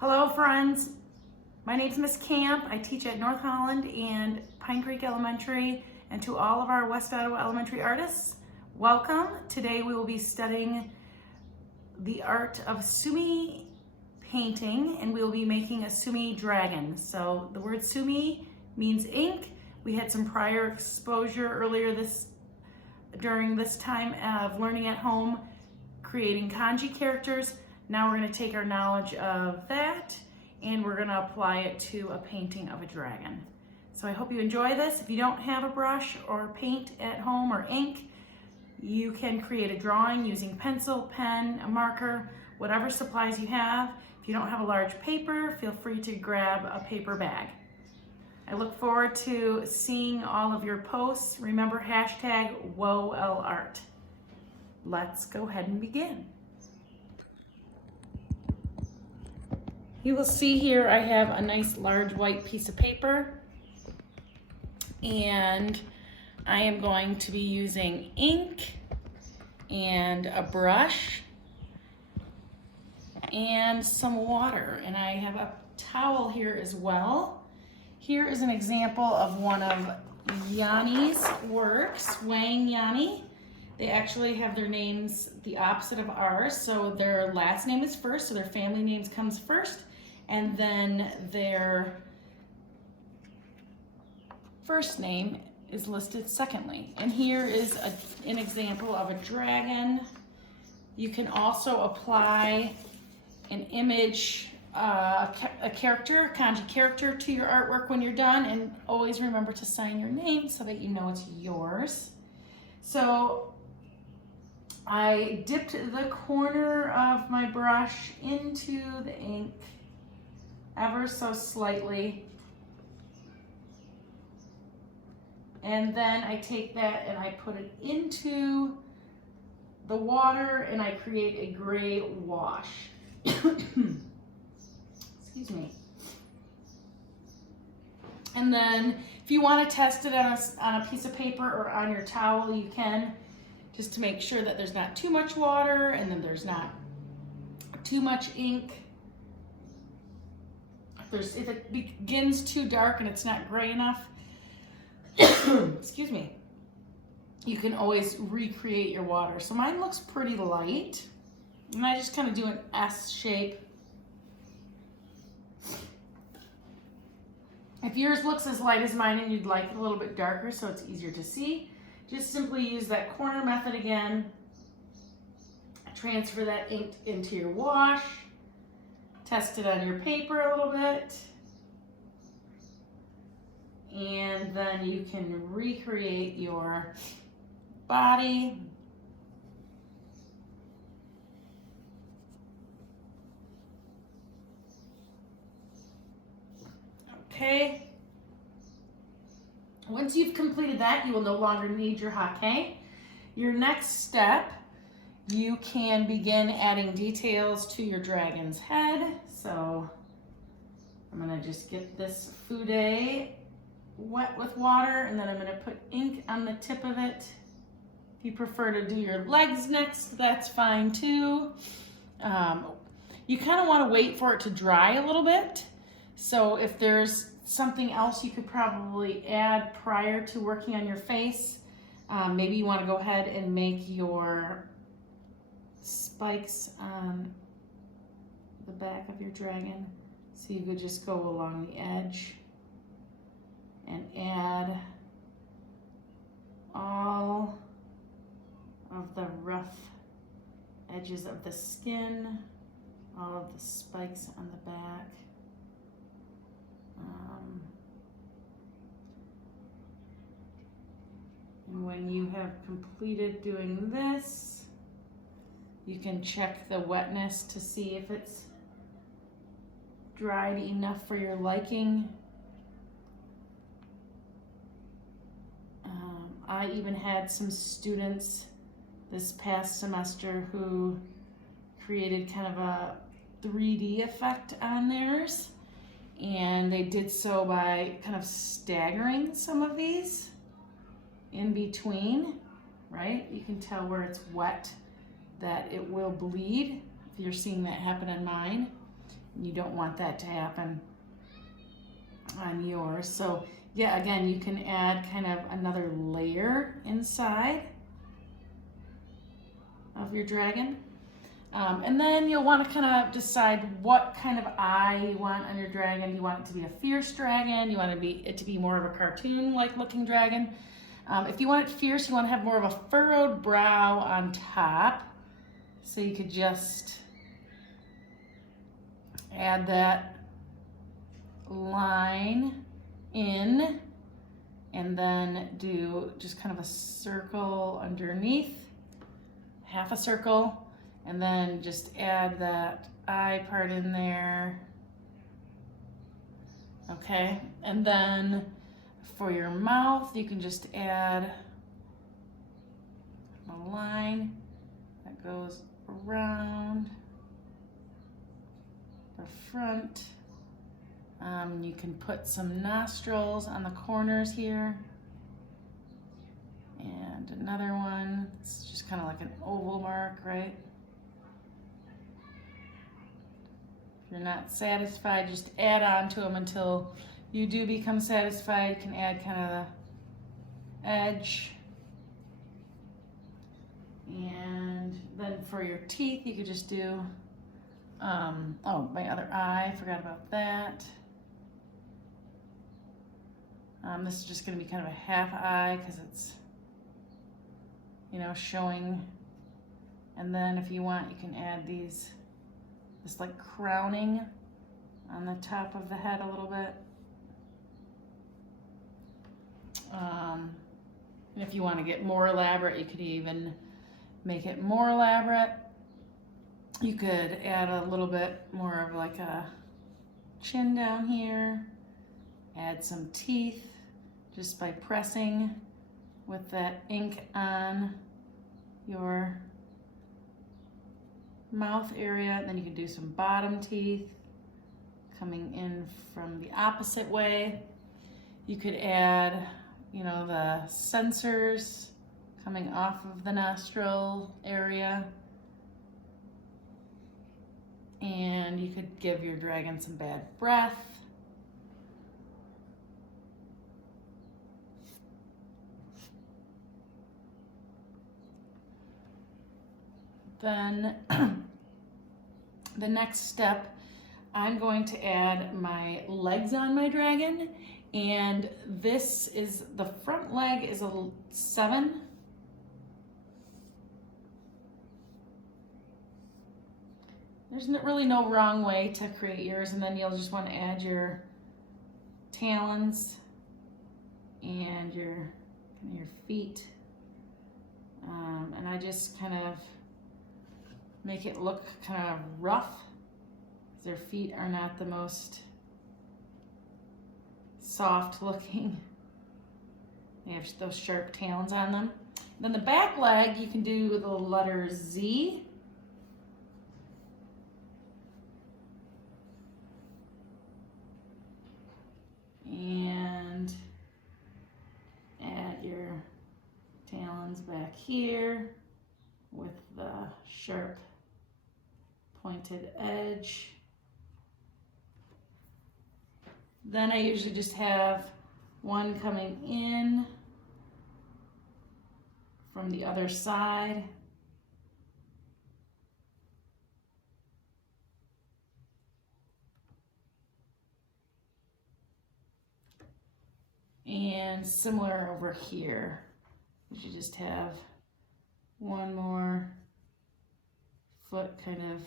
Hello friends, my name is Miss Camp. I teach at North Holland and Pine Creek Elementary, and to all of our West Ottawa elementary artists, welcome. Today we will be studying the art of Sumi painting, and we will be making a Sumi dragon. So the word Sumi means ink. We had some prior exposure earlier during this time of learning at home, creating kanji characters. Now we're going to take our knowledge of that and we're going to apply it to a painting of a dragon. So I hope you enjoy this. If you don't have a brush or paint at home or ink, you can create a drawing using pencil, pen, a marker, whatever supplies you have. If you don't have a large paper, feel free to grab a paper bag. I look forward to seeing all of your posts. Remember #WOLArt. Let's go ahead and begin. You will see here I have a nice large white piece of paper, and I am going to be using ink and a brush and some water, and I have a towel here as well. Here is an example of one of Yanni's works, Wang Yanni. They actually have their names the opposite of ours, so their last name is first, so their family names comes first, and then their first name is listed secondly. And here is an example of a dragon. You can also apply an image, a kanji character to your artwork when you're done, and always remember to sign your name so that you know it's yours. So I dipped the corner of my brush into the ink ever so slightly. And then I take that and I put it into the water and I create a gray wash. Excuse me. And then if you want to test it on a piece of paper or on your towel, you can, just to make sure that there's not too much water and then there's not too much ink. If it begins too dark and it's not gray enough, excuse me, you can always recreate your water. So mine looks pretty light, and I just kind of do an S shape. If yours looks as light as mine and you'd like it a little bit darker so it's easier to see, just simply use that corner method again. Transfer that ink into your wash. Test it on your paper a little bit. And then you can recreate your body. Okay. Once you've completed that, you will no longer need your hake. Your next step, you can begin adding details to your dragon's head. So I'm gonna just get this fude wet with water, and then I'm gonna put ink on the tip of it. If you prefer to do your legs next, that's fine too. You kind of want to wait for it to dry a little bit. So if there's something else you could probably add prior to working on your face, maybe you want to go ahead and make your spikes on the back of your dragon. So you could just go along the edge and add all of the rough edges of the skin, all of the spikes on the back. And when you have completed doing this, you can check the wetness to see if it's dried enough for your liking. I even had some students this past semester who created kind of a 3D effect on theirs, and they did so by kind of staggering some of these in between, right? You can tell where it's wet that it will bleed, if you're seeing that happen on mine. You don't want that to happen on yours. So yeah, again, you can add kind of another layer inside of your dragon. And then you'll want to kind of decide what kind of eye you want on your dragon. Do you want it to be a fierce dragon? You want it to be more of a cartoon-like looking dragon? If you want it fierce, you want to have more of a furrowed brow on top. So you could just add that line in and then do just kind of a circle underneath, half a circle, and then just add that eye part in there. Okay, and then for your mouth, you can just add a line that goes around the front. You can put some nostrils on the corners here. And another one. It's just kind of like an oval mark, right? If you're not satisfied, just add on to them until you do become satisfied. You can add kind of the edge. And then for your teeth, you could just do, oh, my other eye, forgot about that. This is just gonna be kind of a half eye because it's, you know, showing. And then if you want, you can add this like crowning on the top of the head a little bit. And if you want to get more elaborate, you could even make it more elaborate. You could add a little bit more of like a chin down here, add some teeth just by pressing with that ink on your mouth area. And then you can do some bottom teeth coming in from the opposite way. You could add, you know, the sensors coming off of the nostril area. And you could give your dragon some bad breath. Then the next step, I'm going to add my legs on my dragon. And this is, the front leg is a 7. There's really no wrong way to create yours. And then you'll just want to add your talons and your feet. And I just kind of make it look kind of rough. Their feet are not the most soft looking. They have those sharp talons on them. Then the back leg, you can do the letter Z. And add your talons back here with the sharp pointed edge. Then I usually just have one coming in from the other side. And similar over here. You should just have one more foot kind of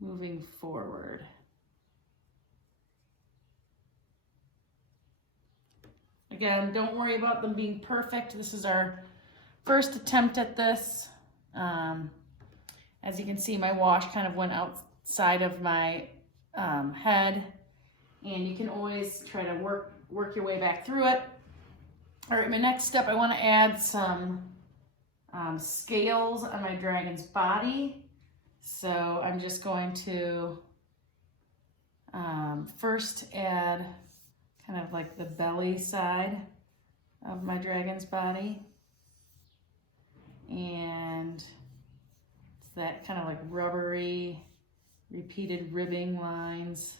moving forward. Again, don't worry about them being perfect. This is our first attempt at this. As you can see, my wash kind of went outside of my head, and you can always try to work your way back through it. All right, my next step, I want to add some scales on my dragon's body. So I'm just going to first add kind of like the belly side of my dragon's body. And it's that kind of like rubbery repeated ribbing lines.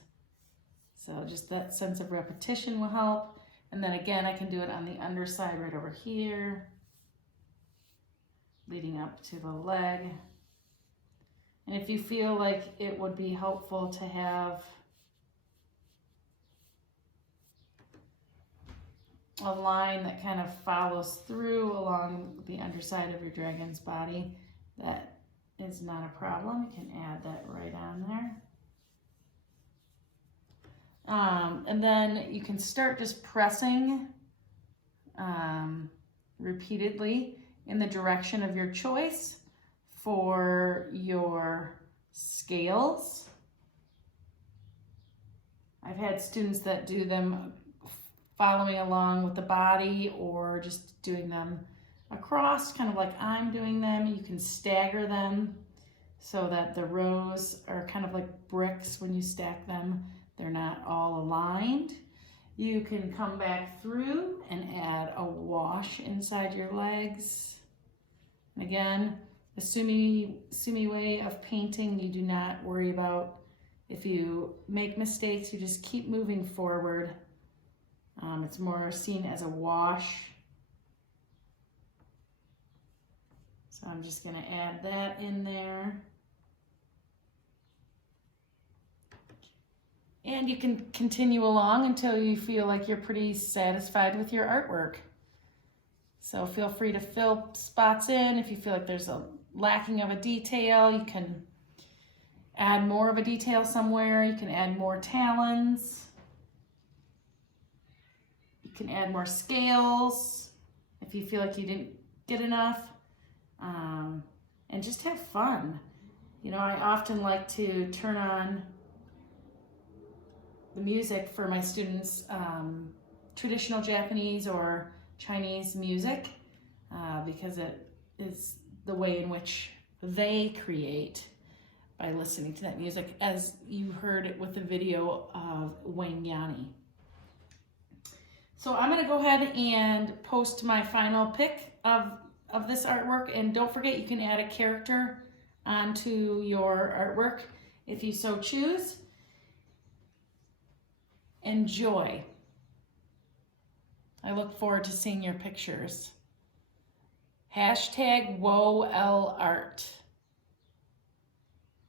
So just that sense of repetition will help. And then again, I can do it on the underside right over here, leading up to the leg. And if you feel like it would be helpful to have a line that kind of follows through along the underside of your dragon's body, that is not a problem. You can add that right on there. And then you can start just pressing repeatedly in the direction of your choice for your scales. I've had students that do them following along with the body or just doing them across, kind of like I'm doing them. You can stagger them so that the rows are kind of like bricks when you stack them. They're not all aligned. You can come back through and add a wash inside your legs. And again, the Sumi way of painting, you do not worry about if you make mistakes, you just keep moving forward. It's more seen as a wash. So I'm just going to add that in there. And you can continue along until you feel like you're pretty satisfied with your artwork. So feel free to fill spots in. If you feel like there's a lacking of a detail, you can add more of a detail somewhere. You can add more talons. You can add more scales if you feel like you didn't get enough. And just have fun. You know, I often like to turn on the music for my students, traditional Japanese or Chinese music, because it is the way in which they create by listening to that music, as you heard it with the video of Wang Yani. So I'm going to go ahead and post my final pic of this artwork, and don't forget you can add a character onto your artwork if you so choose. Enjoy. I look forward to seeing your pictures. #WoLArt.